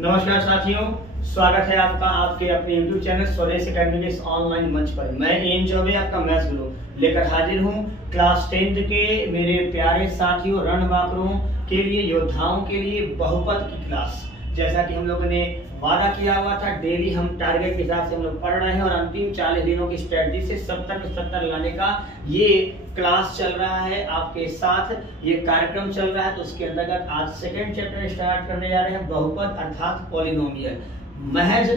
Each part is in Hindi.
नमस्कार साथियों, स्वागत है आपका आपके अपने YouTube चैनल स्वदेश एकेडमी के ऑनलाइन मंच पर। मैं एन चौबे आपका मैथ्स गुरु लेकर हाजिर हूँ क्लास 10th के मेरे प्यारे साथियों, रणबांकुरों के लिए, योद्धाओं के लिए बहुपद की क्लास। जैसा कि हम लोगों ने वादा किया हुआ था, डेली हम टारगेट के हिसाब से हम लोग पढ़ रहे हैं और अंतिम 40 दिनों की स्ट्रेटजी से 70 लाने का ये क्लास चल रहा है आपके साथ, ये कार्यक्रम चल रहा है। तो उसके अंतर्गत आज सेकंड चैप्टर स्टार्ट करने जा रहे हैं, बहुपद अर्थात पॉलिनोमियल। महज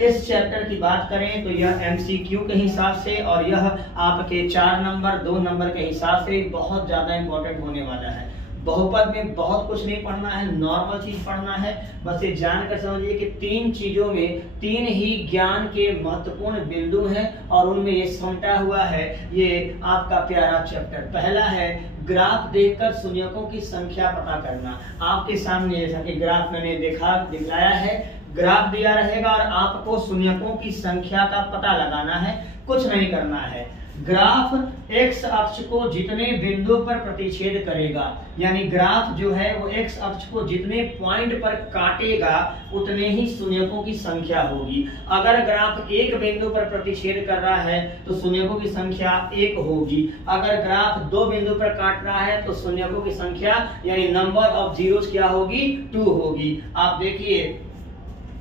इस चैप्टर की बात करें तो यह एमसीक्यू के हिसाब से और यह आपके 4 नंबर 2 नंबर के हिसाब से बहुत ज्यादा इंपॉर्टेंट होने वाला है। बहुपद में बहुत कुछ नहीं पढ़ना है, नॉर्मल चीज पढ़ना है। बस ये जानकर समझिए कि 3 चीजों में 3 ही ज्ञान के महत्वपूर्ण बिंदु हैं और उनमें ये समेटा हुआ है ये आपका प्यारा चैप्टर। पहला है ग्राफ देखकर शून्यकों की संख्या पता करना। आपके सामने जैसा कि ग्राफ मैंने दिखाया है, ग्राफ दिया रहेगा और आपको शून्यकों की संख्या का पता लगाना है, कुछ नहीं करना है। ग्राफ एक्स अक्ष को जितने बिंदु पर प्रतिच्छेद करेगा, यानी ग्राफ जो है वो एक्स अक्ष को जितने पॉइंट पर काटेगा उतने ही शून्यकों की संख्या होगी। अगर ग्राफ एक बिंदु पर प्रतिच्छेद कर रहा है तो शून्यकों की संख्या 1 होगी। अगर ग्राफ 2 बिंदु पर काट रहा है तो शून्यकों की संख्या यानी नंबर ऑफ जीरोस क्या होगी, 2 होगी। आप देखिए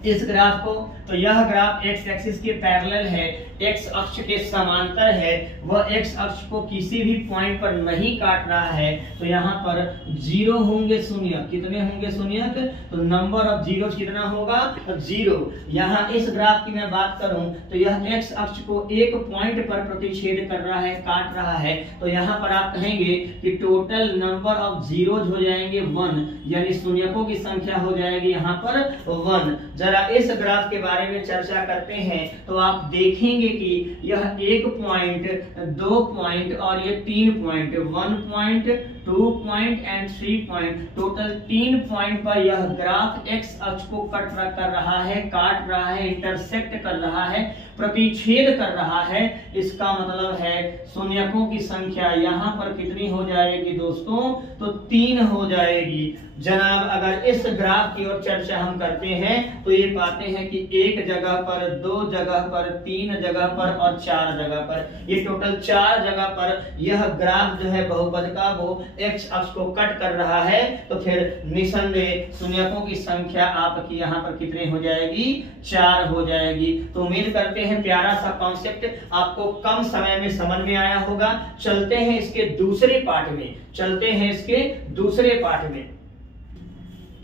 इस ग्राफ को, तो यह ग्राफ एक्स एक्सिस के पैरेलल है, एक्स अक्ष के समांतर है, वह एक्स अक्ष को किसी भी पॉइंट पर नहीं काट रहा है। तो यहाँ पर 0 होंगे शून्य। कितने होंगे शून्य? तो नंबर ऑफ जीरो कितना होगा, 0। यहाँ इस ग्राफ की मैं बात करूं तो यह एक्स अक्ष को एक पॉइंट पर प्रतिच्छेद कर रहा है, काट रहा है। तो यहाँ पर आप कहेंगे कि टोटल नंबर ऑफ जीरोज हो जाएंगे 1, यानी शून्यकों की संख्या हो जाएगी यहाँ पर 1। जरा इस ग्राफ के बारे में चर्चा करते हैं तो आप देखेंगे कि यह 1 पॉइंट, 2 पॉइंट और ये 3 point, 1 point, 2 point and 3 point, total 3 point पर यह ग्राफ एक्स अक्ष को कट कर रहा है, काट रहा है, इंटरसेक्ट कर रहा है, प्रतिच्छेद कर रहा है। इसका मतलब है शून्यकों की संख्या यहाँ पर कितनी हो जाएगी दोस्तों, तो 3 हो जाएगी। जनाब अगर इस ग्राफ की ओर चर्चा हम करते हैं तो ये पाते हैं कि 1 जगह पर, 2 जगह पर, 3 जगह पर और 4 जगह पर, ये टोटल 4 जगह पर यह ग्राफ जो है बहुपद का वो एक्स अक्ष को कट कर रहा है। तो फिर निसंदेह शून्यकों की संख्या आपकी यहाँ पर कितनी हो जाएगी, 4 हो जाएगी। तो उम्मीद करते हैं प्यारा सा कॉन्सेप्ट आपको कम समय में समझ में आया होगा। चलते हैं इसके दूसरे पार्ट में,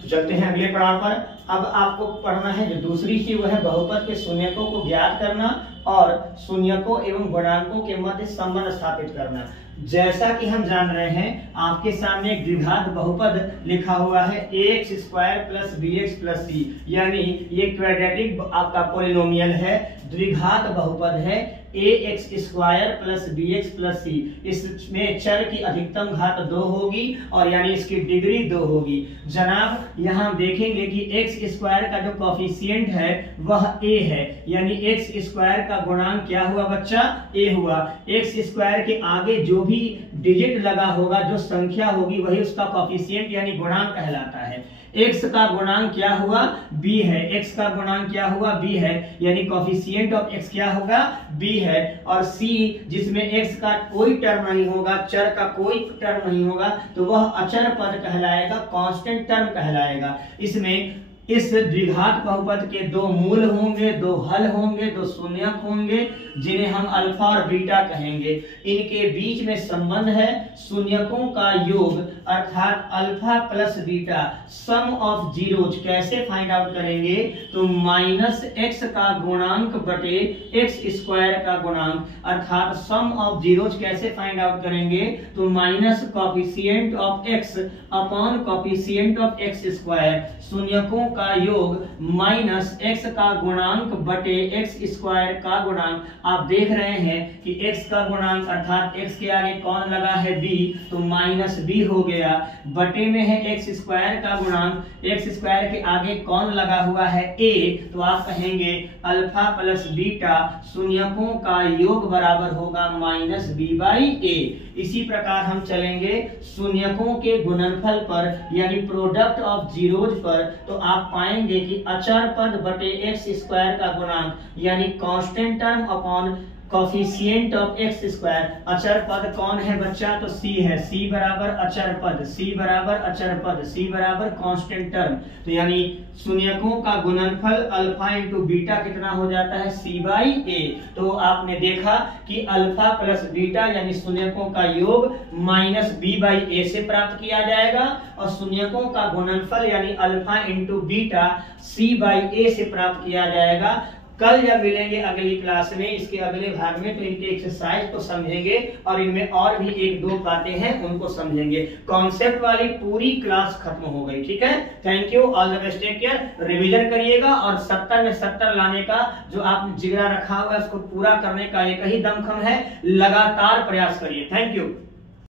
तो चलते हैं अगले पड़ाव पर। अब आपको पढ़ना है जो दूसरी चीज, वो है बहुपद के शून्यकों को ज्ञात करना और शून्यकों एवं गुणांकों के मध्य संबंध स्थापित करना। जैसा कि हम जान रहे हैं, आपके सामने एक द्विघात बहुपद लिखा हुआ है ax² plus bx plus c, यानी ये क्वाड्रेटिक आपका पॉलिनोमियल है, द्विघात बहुपद है ax² plus bx plus c। इसमें चर की अधिकतम घात 2 होगी और यानी इसकी डिग्री 2 होगी। जनाब यहाँ देखेंगे कि x² का जो कोफिशिएंट है वह a है, यानी x² का गुणांक क्या हुआ बच्चा, a हुआ। x² के आगे जो भी डिजिट लगा होगा, जो संख्या होगी, वही उसका कोफिशिएंट यानी गुणांक कहलाता है। x का गुणांक क्या हुआ, b है, x का गुणांक क्या हुआ, b है, यानी कोफिशिएंट ऑफ x क्या होगा, b है। और c जिसमें x का कोई टर्म नहीं होगा, चर का कोई टर्म नहीं होगा, तो वह अचर पद कहलाएगा, कांस्टेंट टर्म कहलाएगा। इसमें इस द्विघात बहुपद के 2 मूल होंगे, 2 हल होंगे, 2 शून्यक होंगे जिन्हें हम अल्फा और बीटा कहेंगे। इनके बीच में संबंध है शून्यकों का योग अर्थात alpha plus beta, sum of zeros. कैसे फाइंड आउट करेंगे, तो -x का गुणांक बटे x² का गुणांक अर्थात सम ऑफ जीरोज कैसे फाइंड आउट करेंगे, तो minus coefficient of x upon coefficient of x², शून्यकों का योग माइनस x का गुणांक बटे x² का गुणांक। आप देख रहे हैं कि x का गुणांक अर्थात x के आगे कौन लगा है, b, तो -b हो गया, बटे में है x² का गुणांक, x² के आगे कौन लगा हुआ है, a, तो आप कहेंगे अल्फा प्लस बीटा शून्यकों का योग बराबर होगा -b/a। इसी प्रकार हम चलेंगे शून्यकों के गुणनफल पर यानी प्रोडक्ट ऑफ जीरोज पर, तो आप पाएंगे कि अचर पद बटे एक्स स्क्वायर का गुणांक यानी constant term upon coefficient of x square. अचर पद कौन है बच्चा? तो सी है। सी बराबर अचर पद, सी बराबर अचर पद, सी बराबर कांस्टेंट टर्म। तो यानी शून्यकों का गुणनफल अल्फा इंटू बीटा कितना हो जाता है? सी बाई ए। तो आपने देखा कि अल्फा प्लस बीटा यानी शून्यकों का योग माइनस बी बाई ए से प्राप्त किया जाएगा और शून्यकों का गुणनफल यानी alpha into beta C by A से प्राप्त किया जाएगा। कल जब मिलेंगे अगली क्लास में इसके अगले भाग में तो इनके एक्सरसाइज को समझेंगे और इनमें और भी एक दो बातें हैं उनको समझेंगे। कॉन्सेप्ट वाली पूरी क्लास खत्म हो गई। ठीक है, thank you, all the best, take care. Revision करिएगा और 70 में 70 लाने का जो आपने जिगरा रखा हुआ है उसको पूरा करने का एक ही दमखम है, लगातार प्रयास करिए। Thank you.